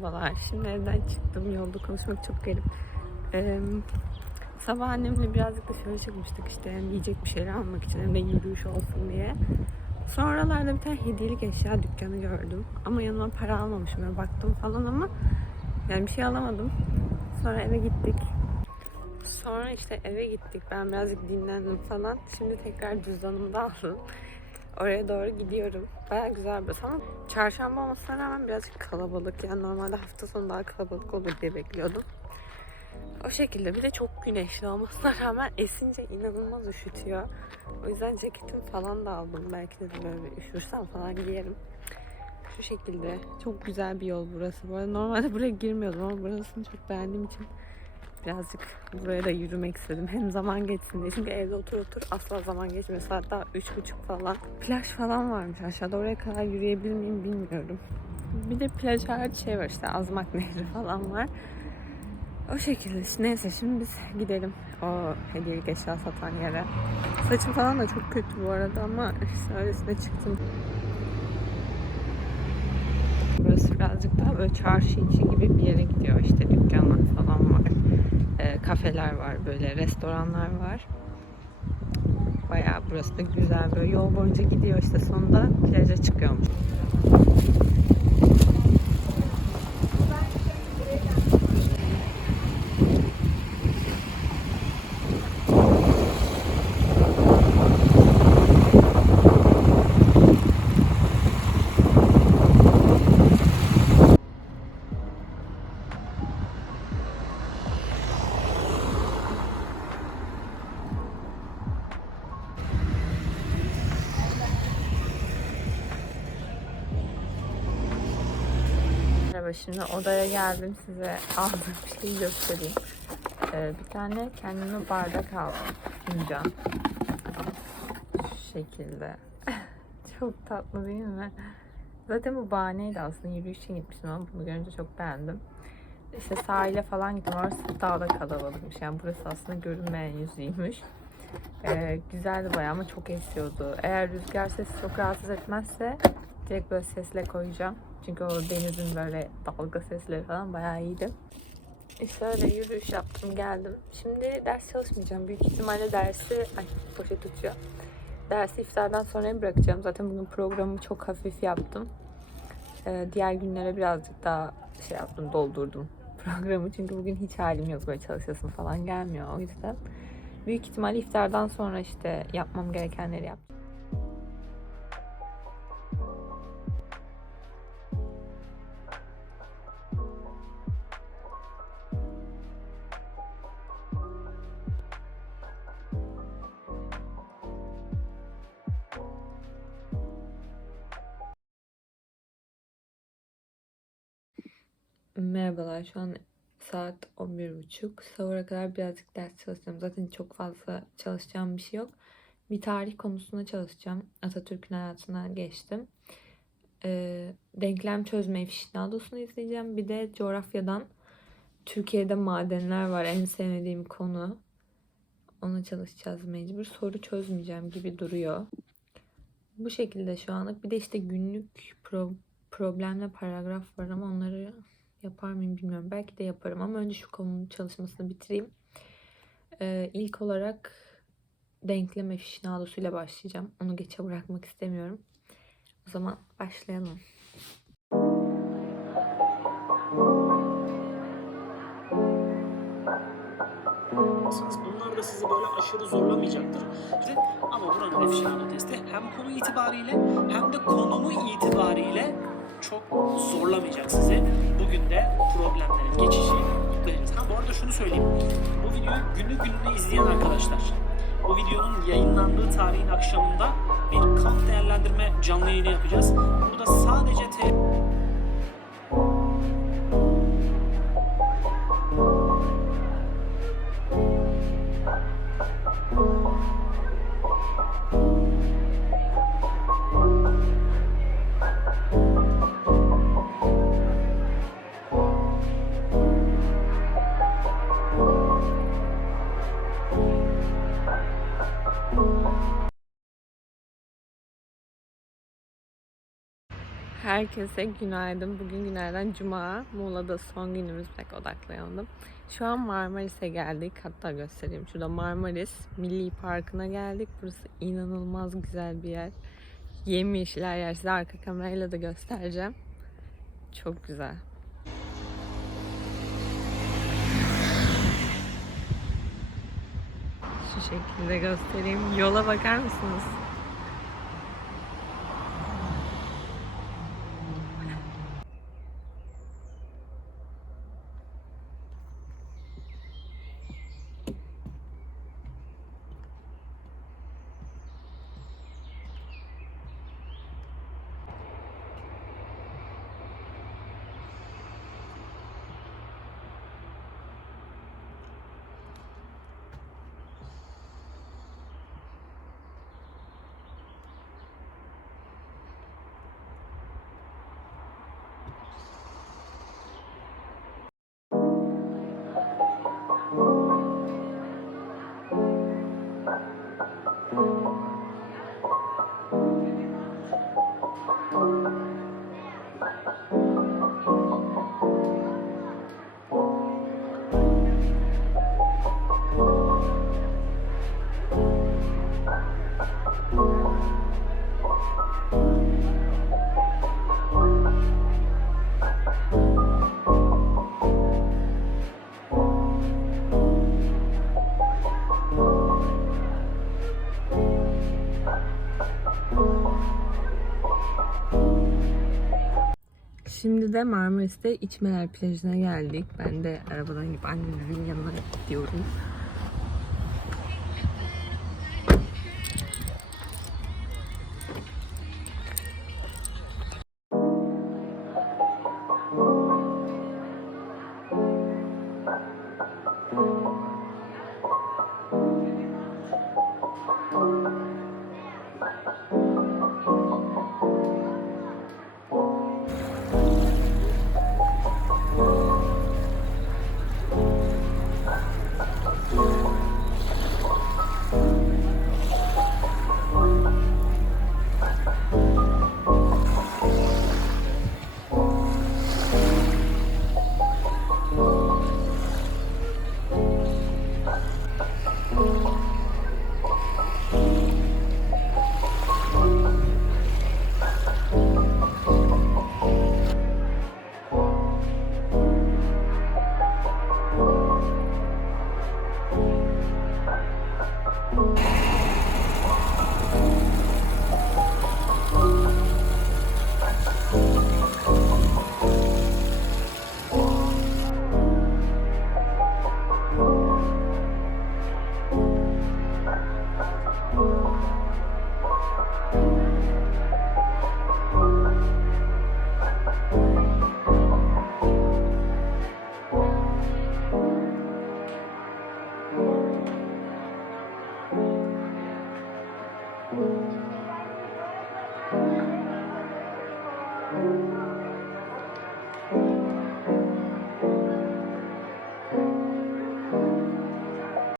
Merhabalar. Şimdi evden çıktım. Yolda konuşmak çok garip. Ee, sabah annemle birazcık dışarı çıkmıştık işte yani yiyecek bir şeyler almak için hem de yürüyüş olsun diye. Sonralarda bir tane hediyelik eşya dükkanı gördüm. Ama yanıma para almamışım. Yani baktım falan ama yani bir şey alamadım. Sonra eve gittik. Sonra işte eve gittik. Ben birazcık dinlendim falan. Şimdi tekrar cüzdanımı da aldım. Oraya doğru gidiyorum. Baya güzel bir ama çarşamba olmasına rağmen birazcık kalabalık. Yani normalde hafta sonu daha kalabalık olur diye bekliyordum. O şekilde bir de çok güneşli olmasına rağmen esince inanılmaz üşütüyor. O yüzden ceketim falan da aldım. Belki de böyle bir üşürsem falan giyerim. Şu şekilde. Çok güzel bir yol burası. Bu arada normalde buraya girmiyordum ama burasını çok beğendiğim için birazcık buraya da yürümek istedim. Hem zaman geçsin diye. Çünkü evde otur otur asla zaman geçmiyor. Saat daha üç buçuk falan. Plaj falan varmış aşağıda. Oraya kadar yürüyebilir miyim bilmiyorum. Bir de plaj hariç şey var işte Azmak Nehri falan var. O şekilde. Neyse şimdi biz gidelim o hediyelik eşya satan yere. Saçım falan da çok kötü bu arada ama işte öylesine çıktım. Burası birazcık daha böyle çarşı içi gibi bir yere gidiyor. İşte dükkanlar falan var. Kafeler var böyle, restoranlar var. Bayağı burası da güzel böyle yol boyunca gidiyor işte sonunda plaja çıkıyormuş. Merhaba şimdi odaya geldim size aldığım şeyi göstereyim. Ee, bir tane kendime bardak aldım. Fincan. Şu şekilde. çok tatlı değil mi? Zaten bu bahaneydi aslında. Yürüyüşe gitmiştim ama bunu görünce çok beğendim. İşte sahile falan gittim. Orası daha da kalabalıkmış. Yani burası aslında görünmeyen yüzüymüş. Ee, güzeldi bayağı ama çok esiyordu. Eğer rüzgar sesi çok rahatsız etmezse direkt böyle sesle koyacağım. Çünkü o denizin böyle dalga sesleri falan bayağı iyiydi. İşte öyle yürüyüş yaptım geldim. Şimdi ders çalışmayacağım. Büyük ihtimalle dersi... Ay poşet tutuyor. Dersi iftardan sonra bırakacağım. Zaten bugün programı çok hafif yaptım. Ee, diğer günlere birazcık daha şey yaptım, doldurdum programı. Çünkü bugün hiç halim yok böyle çalışasım falan gelmiyor o yüzden. Büyük ihtimalle iftardan sonra işte yapmam gerekenleri yaptım. Merhabalar şu an saat 11.30. Sahura kadar birazcık ders çalışacağım. Zaten çok fazla çalışacağım bir şey yok. Bir tarih konusunda çalışacağım. Atatürk'ün hayatına geçtim. Ee, denklem çözme ifşinadosunu izleyeceğim. Bir de coğrafyadan Türkiye'de madenler var. En sevmediğim konu. Ona çalışacağız mecbur. Soru çözmeyeceğim gibi duruyor. Bu şekilde şu anlık. Bir de işte günlük pro problemle paragraf var ama onları yapar mıyım bilmiyorum. Belki de yaparım ama önce şu konunun çalışmasını bitireyim. Ee, ilk olarak denklem efişinadosuyla başlayacağım. Onu geçe bırakmak istemiyorum. O zaman başlayalım. Bunlar da sizi böyle aşırı zorlamayacaktır. Ama buranın efşinado testi hem konu itibariyle hem de konumu itibariyle çok zorlamayacak sizi. Bugün de problemlerin geçişi veririz. Ha bu arada şunu söyleyeyim. Bu videoyu günü gününe izleyen arkadaşlar. Bu videonun yayınlandığı tarihin akşamında bir kamp değerlendirme canlı yayını yapacağız. Burada sadece te Herkese günaydın. Bugün günlerden cuma. Muğla'da son günümüz pek odaklayalım. Şu an Marmaris'e geldik. Hatta göstereyim. Şurada Marmaris Milli Parkı'na geldik. Burası inanılmaz güzel bir yer. Yemyeşil her yer. Size arka kamerayla da göstereceğim. Çok güzel. Şu şekilde göstereyim. Yola bakar mısınız? Şimdi de Marmaris'te İçmeler plajına geldik. Ben de arabadan inip annelerin yanına gidiyorum.